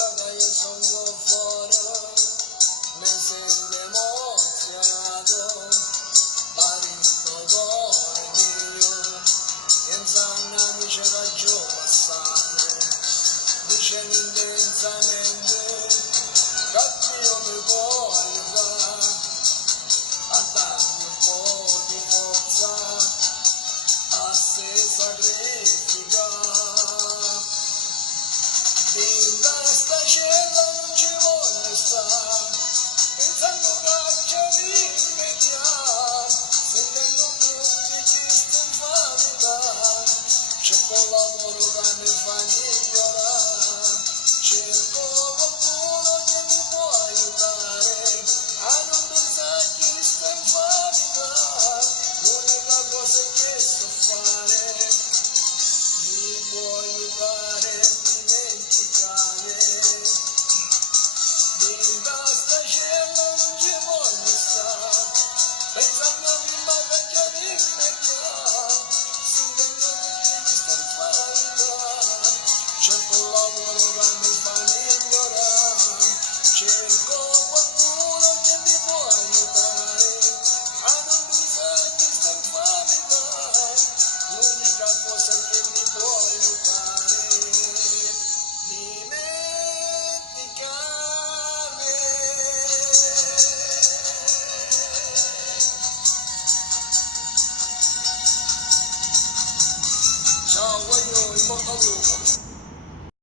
ora che io sono fuori, mi sento emozionato, marito cuore mio, insegna amici che giù passato, dice intensamente che Dio mi può aiutare a darmi un po' di forza, a se sacrificare. Dinda sta cella non ci voglio stare, pensando che ci rimediare, sentendo tutti gli sta. C'è quel lavoro che mi fa migliorare, cerco qualcuno che mi può aiutare a non pensare che sta in famiglia. L'unica cosa che so fare mi può aiutare a dimenticare. Linda sta cella non ci voglio stare, pensando prima che ci rimediare, sentendo tutti gli sta in famiglia. C'è quel lavoro che mi fa migliorare, cerco qualcuno che mi può aiutare a non pensare che sta in famiglia. L'unica cosa che mi può aiutare dimenticare. Ciao, voglio in bocca al lupo.